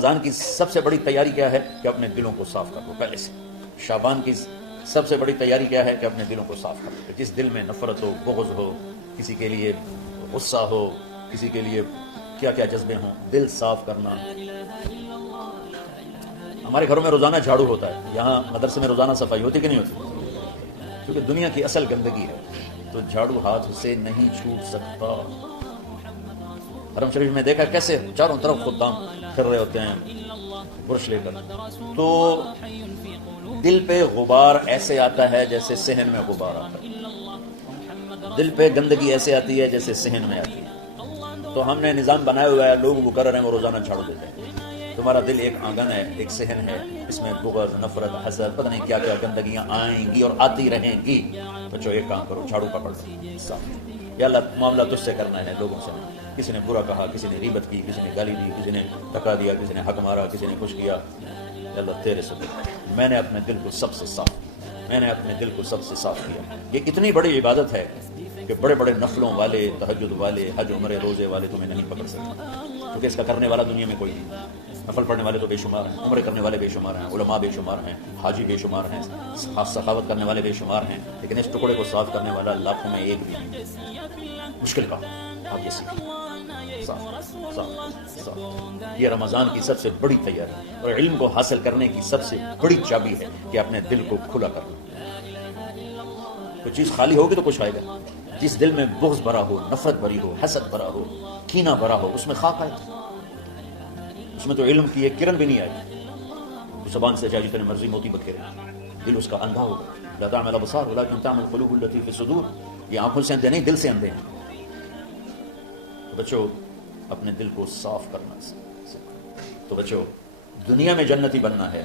رمضان کی سب سے بڑی تیاری کیا ہے کہ اپنے دلوں کو صاف کر لو پہلے سے. شعبان کی سب سے بڑی تیاری کیا ہے کہ اپنے دلوں کو صاف کر لو. جس دل میں نفرت ہو، بغض ہو، کسی کے لیے غصہ ہو، کسی کے لیے کیا کیا جذبے ہوں، دل صاف کرنا. ہمارے گھروں میں روزانہ جھاڑو ہوتا ہے، یہاں مدرسے میں روزانہ صفائی ہوتی کہ نہیں ہوتی؟ کیونکہ دنیا کی اصل گندگی ہے تو جھاڑو ہاتھ سے نہیں چھوٹ سکتا. حرم شریف میں دیکھا کیسے چاروں طرف خدام پھر رہے ہوتے ہیں برش لے کر. تو دل پہ غبار ایسے آتا ہے جیسے صحن میں غبار آتا ہے. دل پہ گندگی ایسے آتی ہے جیسے صحن میں آتی ہے. تو ہم نے نظام بنایا ہوا ہے، لوگ وہ کر رہے ہیں، وہ روزانہ جھاڑو دیتے ہیں. تمہارا دل ایک آنگن ہے، ایک صحن ہے، اس میں بغض، نفرت، حسد، پتہ نہیں کیا کیا گندگیاں آئیں گی اور آتی رہیں گی. بچوں ایک کام کرو، جھاڑو پکڑ لو صاف. یا اللہ معاملہ تجھ سے کرنا ہے، لوگوں سے نہیں. کسی نے برا کہا، کسی نے غیبت کی، کسی نے گالی دی، کسی نے دھکا دیا، کسی نے حق مارا، کسی نے کچھ کیا. یا اللہ تیرے سے میں نے اپنے دل کو سب سے صاف کیا، میں نے اپنے دل کو سب سے صاف کیا. یہ اتنی بڑی عبادت ہے کہ بڑے بڑے نفلوں والے، تہجد والے، حج عمرے روزے والے تمہیں نہیں پکڑ سکتے، کیونکہ اس کا کرنے والا دنیا میں کوئی نہیں. نفل پڑھنے والے تو بے شمار ہیں، عمرے کرنے والے بے شمار ہیں، علماء بے شمار ہیں، حاجی بے شمار ہیں، سخاوت کرنے والے بے شمار ہیں، لیکن اس ٹکڑے کو صاف کرنے والا لاکھوں میں ایک بھی نہیں. مشکل کا آپ یہ سیکھیں. صاف صاف صاف. یہ رمضان کی سب سے بڑی تیاری اور علم کو حاصل کرنے کی سب سے بڑی چابی ہے کہ اپنے دل کو کھلا کرنا. کوئی چیز خالی ہوگی تو کچھ آئے گا. جس دل میں بغض بھرا ہو، نفرت بھری ہو، حسد بھرا ہو، کینہ بھرا ہو، اس میں خاک آئے، اس میں تو علم کی ایک کرن بھی نہیں آئی. زبان سے چاہے جتنے مرضی موتی بکھیرے، دل اس کا اندھا ہوگا. لا تعمل الابصار ولكن تعمل القلوب التي في الصدور. یہ آنکھوں سے اندھے نہیں، دل سے اندھے ہیں. بچوں اپنے دل کو صاف کرنا. تو بچوں دنیا میں جنتی بننا ہے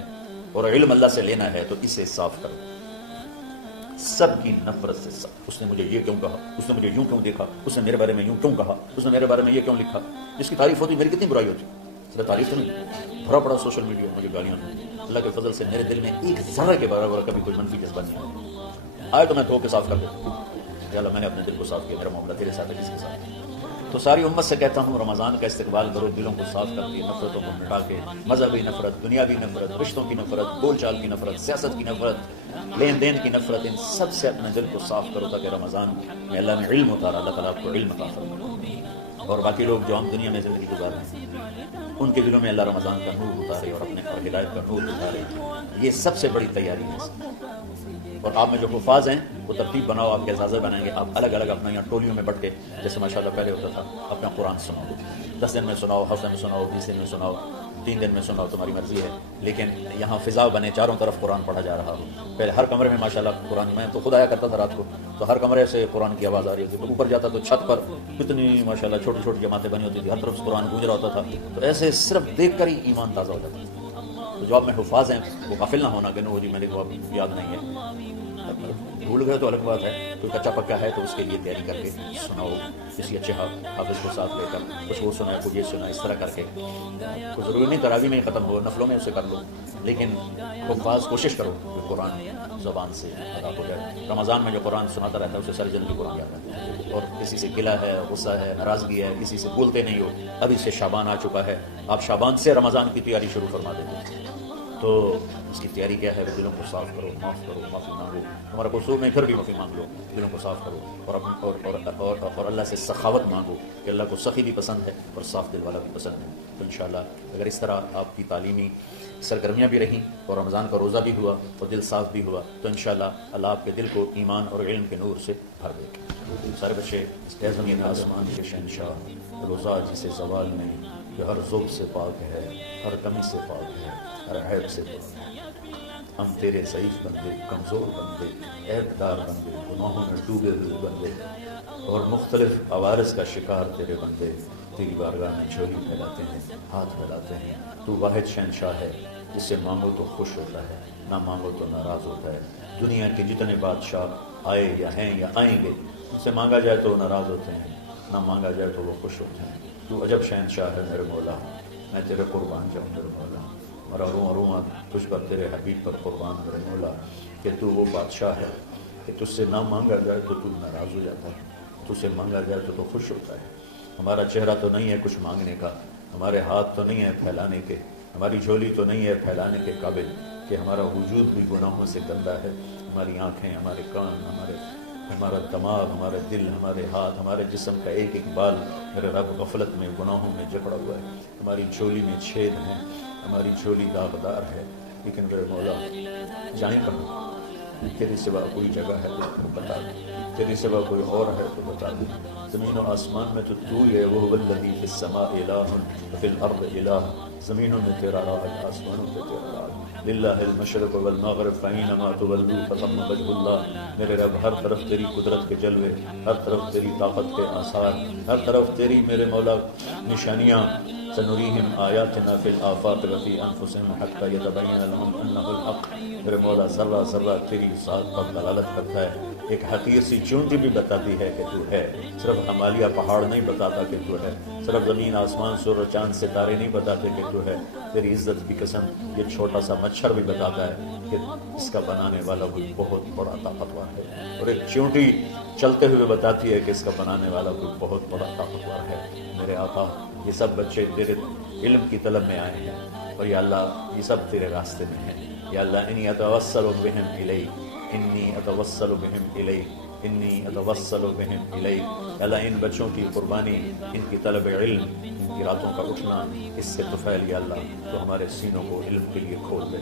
اور علم اللہ سے لینا ہے تو اسے صاف کرو. سب کی نفرت سے صاف. اس نے مجھے یہ کیوں کہا، اس نے مجھے یوں کیوں دیکھا، اس نے میرے بارے میں یوں کیوں کہا، اس نے میرے بارے میں یہ کیوں لکھا. جس کی تعریف ہوتی میری کتنی برائی ہوتی. صرف تعریف تو نہیں، بھرا پڑا سوشل میڈیا مجھے گالیاں ہوتی. اللہ کے فضل سے میرے دل میں ایک ذرہ کے برابر کبھی کوئی منفی جذبہ نہیں آئے تو میں دھو کے صاف کر دیتا ہوں. یا اللہ میں نے اپنے دل کو صاف کیا، میرا معاملہ تیرے ساتھ ہے، کس کے ساتھ. تو ساری امت سے کہتا ہوں رمضان کا استقبال کرو، دلوں کو صاف کر کے، نفرتوں کو مٹا کے. مذہبی نفرت، دنیاوی نفرت، رشتوں کی نفرت، بول چال کی نفرت، سیاست کی نفرت، لین دین کی نفرت، ان سب سے اپنے دل کو صاف کرو تاکہ رمضان میں اللہ نے علم اتارا، اللہ تعالیٰ آپ کو علم عطا فرمائے. اور باقی لوگ جو ہم دنیا میں زندگی گزار رہے ہیں ان کے دلوں میں اللہ رمضان کا نور اتارے اور اپنے اور ہدایت کا نور اتارے. یہ سب سے بڑی تیاری ہے. اور آپ میں جو حفاظ ہیں وہ ترتیب بناؤ، آپ کے اعزازے بنائیں گے. آپ الگ الگ اپنا یہاں ٹولیوں میں بٹ کے، جیسے ماشاءاللہ پہلے ہوتا تھا، اپنا قرآن سناؤ. 10 دن میں سناؤ، ہفتے میں سناؤ، 20 دن میں سناؤ، 3 دن میں سناؤ، تمہاری مرضی ہے. لیکن یہاں فضا بنے، چاروں طرف قرآن پڑھا جا رہا ہو. پہلے ہر کمرے میں ماشاءاللہ قرآن، میں تو خود آیا کرتا تھا رات کو، تو ہر کمرے سے قرآن کی آواز آ رہی تھی. تو اوپر جاتا تو چھت پر کتنی ماشاءاللہ چھوٹی چھوٹی جماعتیں بنی ہوتی تھی، ہر طرف قرآن گونج رہا ہوتا تھا. تو ایسے صرف دیکھ کر ہی ایمان تازہ ہو جاتا تھا. تو جو آپ میں حفاظ ہیں وہ غافل نہ ہونا کہ نو جی میرے کو اب یاد نہیں ہے، بھول گئے تو الگ بات ہے. کوئی کچا پکا ہے تو اس کے لیے تیاری کر کے سناؤ، کسی اچھے حافظ کو ساتھ لے کر، کچھ وہ سنا، کچھ یہ سنا، اس طرح کر کے. کوئی ضروری نہیں تراویح میں ہی ختم ہو، نفلوں میں اسے کر لو، لیکن حفاظ کوشش کرو کہ قرآن زبان سے ادا ہو جائے. رمضان میں جو قرآن سناتا رہتا ہے اسے ساری زندگی قرآن یاد رہتا ہے. اور کسی سے گلہ ہے، غصہ ہے، ناراضگی ہے، کسی سے بولتے نہیں ہو. ابھی سے شعبان آ چکا ہے، آپ شعبان سے رمضان کی تیاری شروع فرما دیتے. تو اس کی تیاری کیا ہے؟ وہ دلوں کو صاف کرو، معاف کرو، معافی مانگو. تمہارا قصور نہیں پھر بھی معافی مانگ لو، دلوں کو صاف کرو. اور اللہ سے سخاوت مانگو کہ اللہ کو سخی بھی پسند ہے اور صاف دل والا بھی پسند ہے. تو انشاءاللہ اگر اس طرح آپ کی تعلیمی سرگرمیاں بھی رہیں اور رمضان کا روزہ بھی ہوا اور دل صاف بھی ہوا تو انشاءاللہ اللہ آپ کے دل کو ایمان اور علم کے نور سے بھر دے گا. سارے بچے زمین آسمان کے شہنشاہ، روزہ جسے زوال نہیں، کہ ہر ذوق سے پاک ہے، ہر کمی سے پاک ہے، ہر عیب سے پاک ہے. ہم تیرے ضعیف بندے، کمزور بندے، عیب دار بندے، گناہوں میں ڈوبے ہوئے بندے اور مختلف عوارض کا شکار تیرے بندے تیری بارگاہ میں جھولی پھیلاتے ہیں، ہاتھ پھیلاتے ہیں. تو واحد شہنشاہ ہے جس سے مانگو تو خوش ہوتا ہے، نہ مانگو تو ناراض ہوتا ہے. دنیا کے جتنے بادشاہ آئے یا ہیں یا آئیں گے، ان سے مانگا جائے تو ناراض ہوتے ہیں، نہ مانگا جائے تو وہ خوش ہوتے ہیں. تو عجب شہنشاہ ہے میرے مولا، میں تیرے قربان جاؤں میرے مولا. میرا روواں تجھ پر، تیرے حبیب پر قربان میرے مولا، کہ تو وہ بادشاہ ہے کہ تجھ سے نہ مانگا جائے تو تو ناراض ہو جاتا ہے، تجھ سے مانگا جائے تو خوش ہوتا ہے. ہمارا چہرہ تو نہیں ہے کچھ مانگنے کا، ہمارے ہاتھ تو نہیں ہے پھیلانے کے، ہماری جھولی تو نہیں ہے پھیلانے کے قابل کہ ہمارا وجود بھی گناہوں سے گندا ہے. ہماری آنکھیں، ہمارے کان، ہمارا دماغ، ہمارا دل، ہمارے ہاتھ، ہمارے جسم کا ایک ایک بال میرے رب غفلت میں، گناہوں میں جکڑا ہوا ہے. ہماری جھولی میں چھید ہیں، ہماری جھولی داغدار ہے. لیکن میرے مولا جائیں کہاں؟ تیرے سوا کوئی جگہ ہے تو بتا دے، تیرے سوا کوئی اور ہے تو بتا دے. زمین و آسمان میں تو ہی ہے. وہ الذی فی السماء الہ وفی الارض الہ. زمینوں میں تیرا راج، آسمانوں میں تیرا راج. للہ المشرق والمغرب فینما تولوا فثم وجہ اللہ. میرے رب ہر طرف تیری قدرت کے جلوے، ہر طرف تیری طاقت کے آثار، ہر طرف تیری میرے مولا نشانیاں. سنریہم آیاتنا فی الآفاق وفی انفسہم حتی یتبین لہم انہ الحق. میرے مولا ذرہ ذرہ تیری ذات پر دلالت کرتا ہے. ایک حقیر سی چونٹی بھی بتاتی ہے کہ تو ہے. صرف ہمالیہ پہاڑ نہیں بتاتا کہ تو ہے. صرف زمین آسمان سورج و چاند ستارے نہیں بتاتے کہ تو ہے. تیری عزت کی قسم یہ چھوٹا سا مچھر بھی بتاتا ہے کہ اس کا بنانے والا کوئی بہت بڑا طاقتور ہے. اور ایک چونٹی چلتے ہوئے بتاتی ہے کہ اس کا بنانے والا کوئی بہت بڑا طاقتور ہے. میرے آقا یہ سب بچے تیرے علم کی طلب میں آئے ہیں، اور یا اللہ یہ سب تیرے راستے میں ہیں. یا اللہ انی اتوسل بہم الیک، انی اتوسل بہم الیک، انی اتوسل بہم الیک. یا اللہ ان بچوں کی قربانی، ان کی طلب علم، ان کی راتوں کا اٹھنا، اس سے طفیل یا اللہ تو ہمارے سینوں کو علم کے لیے کھول دے.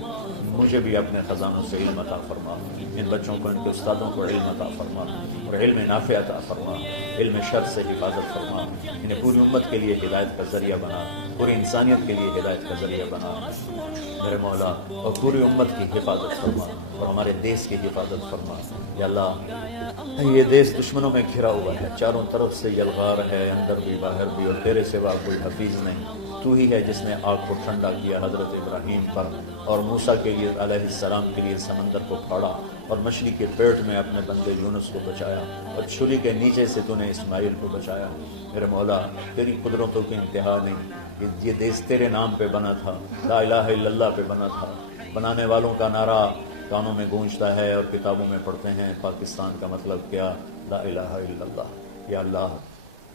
مجھے بھی اپنے خزانوں سے علم عطا فرما. ان بچوں کو، ان کے استادوں کو علم عطا فرما، اور علم نافع عطا فرما. علم شر سے حفاظت فرما. انہیں پوری امت کے لیے ہدایت کا ذریعہ بنا، پوری انسانیت کے لیے ہدایت کا ذریعہ بنا میرے مولا. اور پوری امت کی حفاظت فرما، اور ہمارے دیس کی حفاظت فرما. یا اللہ یہ دیس دشمنوں میں گھرا ہوا ہے، چاروں طرف سے یلغار ہے، اندر بھی باہر بھی، اور تیرے سوا کوئی حفیظ نہیں. تو ہی ہے جس نے آگ کو ٹھنڈا کیا حضرت ابراہیم پر، اور موسیٰ کے لیے علیہ السلام کے لیے سمندر کو پھاڑا، اور مچھلی کے پیٹ میں اپنے بندے یونس کو بچایا، اور چھری کے نیچے سے تو نے اسماعیل کو بچایا. میرے مولا تیری قدرتوں کی انتہا نہیں. یہ دیس تیرے نام پہ بنا تھا، لا الہ الا اللہ پہ بنا تھا. بنانے والوں کا نعرہ کانوں میں گونجتا ہے اور کتابوں میں پڑھتے ہیں پاکستان کا مطلب کیا، لا الہ الا اللہ. یا اللہ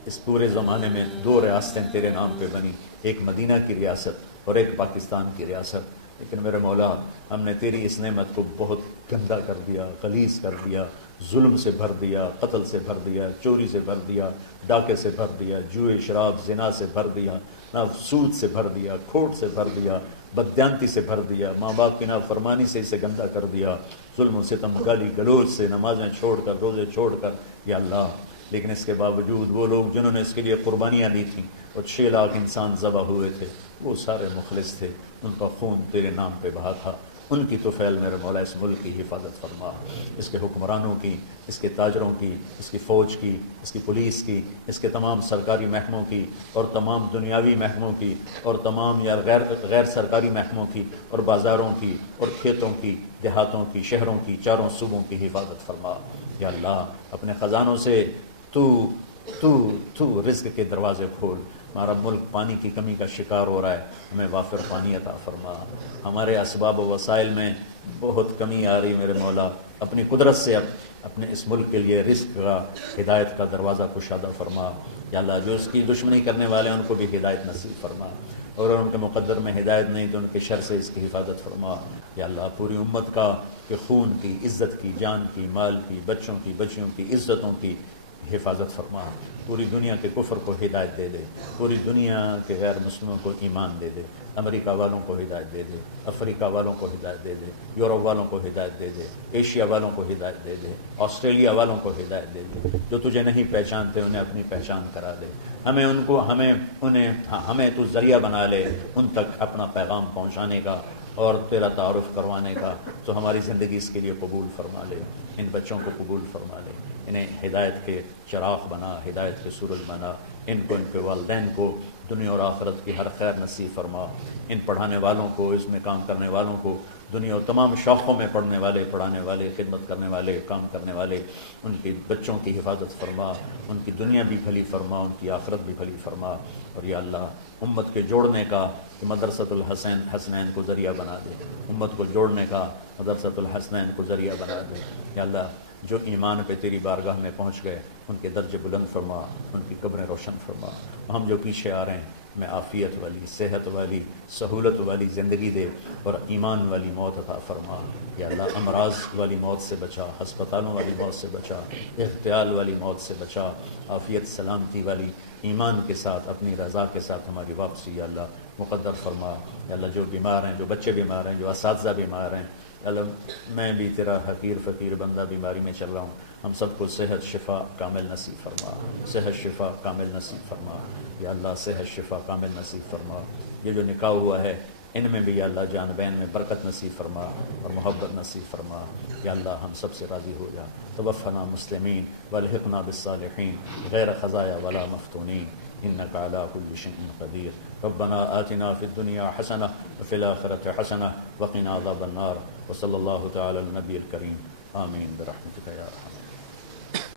اس پورے زمانے میں 2 ریاستیں تیرے نام پہ بنی، ایک مدینہ کی ریاست اور ایک پاکستان کی ریاست. لیکن میرے مولا ہم نے تیری اس نعمت کو بہت گندا کر دیا، غلیظ کر دیا، ظلم سے بھر دیا، قتل سے بھر دیا، چوری سے بھر دیا، ڈاکے سے بھر دیا، جوئے شراب زنا سے بھر دیا، سود سے بھر دیا، کھوٹ سے بھر دیا، بددیانتی سے بھر دیا، ماں باپ کی نافرمانی سے اسے گندا کر دیا، ظلم و ستم گالی گلوچ سے، نمازیں چھوڑ کر، روزے چھوڑ کر. یا اللہ لیکن اس کے باوجود وہ لوگ جنہوں نے اس کے لیے قربانیاں دی تھیں، اور 6 لاکھ انسان ذبح ہوئے تھے، وہ سارے مخلص تھے. ان کا خون تیرے نام پہ بہا تھا. ان کی طفیل میرے مولا اس ملک کی حفاظت فرما، اس کے حکمرانوں کی، اس کے تاجروں کی، اس کی فوج کی، اس کی پولیس کی، اس کے تمام سرکاری محکموں کی، اور تمام دنیاوی محکموں کی، اور تمام یا غیر سرکاری محکموں کی، اور بازاروں کی، اور کھیتوں کی، دیہاتوں کی، شہروں کی، چاروں صوبوں کی حفاظت فرما. یا اللہ اپنے خزانوں سے تو رزق کے دروازے کھول. ہمارا ملک پانی کی کمی کا شکار ہو رہا ہے، ہمیں وافر پانی عطا فرما. ہمارے اسباب و وسائل میں بہت کمی آ رہی میرے مولا. اپنی قدرت سے اپنے اس ملک کے لیے رزق کا، ہدایت کا دروازہ کشادہ فرما. یا اللہ جو اس کی دشمنی کرنے والے ہیں ان کو بھی ہدایت نصیب فرما، اور ان کے مقدر میں ہدایت نہیں تو ان کے شر سے اس کی حفاظت فرما. یا اللہ پوری امت کا کہ خون کی، عزت کی، جان کی، مال کی، بچوں کی، بچیوں کی، عزتوں کی حفاظت فرما. پوری دنیا کے کفر کو ہدایت دے دے، پوری دنیا کے غیر مسلموں کو ایمان دے دے. امریکہ والوں کو ہدایت دے دے، افریقہ والوں کو ہدایت دے دے، یورپ والوں کو ہدایت دے دے، ایشیا والوں کو ہدایت دے دے، آسٹریلیا والوں کو ہدایت دے دے. جو تجھے نہیں پہچانتے انہیں اپنی پہچان کرا دے. ہمیں تو ذریعہ بنا لے ان تک اپنا پیغام پہنچانے کا اور تیرا تعارف کروانے کا. تو ہماری زندگی اس کے لیے قبول فرما لے. ان بچوں کو قبول فرما لے. انہیں ہدایت کے چراغ بنا، ہدایت کے سورج بنا. ان کو، ان کے والدین کو دنیا اور آخرت کی ہر خیر نصیب فرما. ان پڑھانے والوں کو، اس میں کام کرنے والوں کو، دنیا اور تمام شاخوں میں پڑھنے والے، پڑھانے والے، خدمت کرنے والے، کام کرنے والے، ان کی بچوں کی حفاظت فرما. ان کی دنیا بھی بھلی فرما، ان کی آخرت بھی بھلی فرما. اور یا اللہ امت کے جوڑنے کا کہ مدرسۃ حسنین کو ذریعہ بنا دے. امت کو جوڑنے کا مدرسۃ الحسنین کو ذریعہ بنا دے. یا اللہ جو ایمان پہ تیری بارگاہ میں پہنچ گئے ان کے درجے بلند فرما، ان کی قبریں روشن فرما۔ ہم جو پیچھے آ رہے ہیں میں عافیت والی، صحت والی، سہولت والی زندگی دے اور ایمان والی موت عطا فرما۔ یا اللہ امراض والی موت سے بچا، ہسپتالوں والی موت سے بچا، اغتیال والی موت سے بچا، عافیت سلامتی والی ایمان کے ساتھ اپنی رضا کے ساتھ ہماری واپسی یا اللہ مقدر فرما۔ یا اللہ جو بیمار ہیں، جو بچے بیمار ہیں، جو اساتذہ بیمار ہیں، یا اللہ میں بھی تیرا حقیر فقیر بندہ بیماری میں چل رہا ہوں، ہم سب کو صحت شفا کامل نصیب فرما، صحت شفا کامل نصیب فرما۔ یا اللہ صحت شفا کامل نصیب فرما۔ یہ جو نکاح ہوا ہے ان میں بھی یا اللہ جان بین میں برکت نصیب فرما اور محبت نصیب فرما۔ یا اللہ ہم سب سے راضی ہو جا۔ توفنا مسلمین والحقنا بالصالحین غیر خزایا ولا مفتونین انک علی کل شیء قدیر۔ ربنا آتنا فی الدنیا حسنہ وفی الآخرۃ حسنہ وقنا عذاب النار۔ وصلی اللہ تعالی علی النبی الکریم آمین برحمتک یا ارحم۔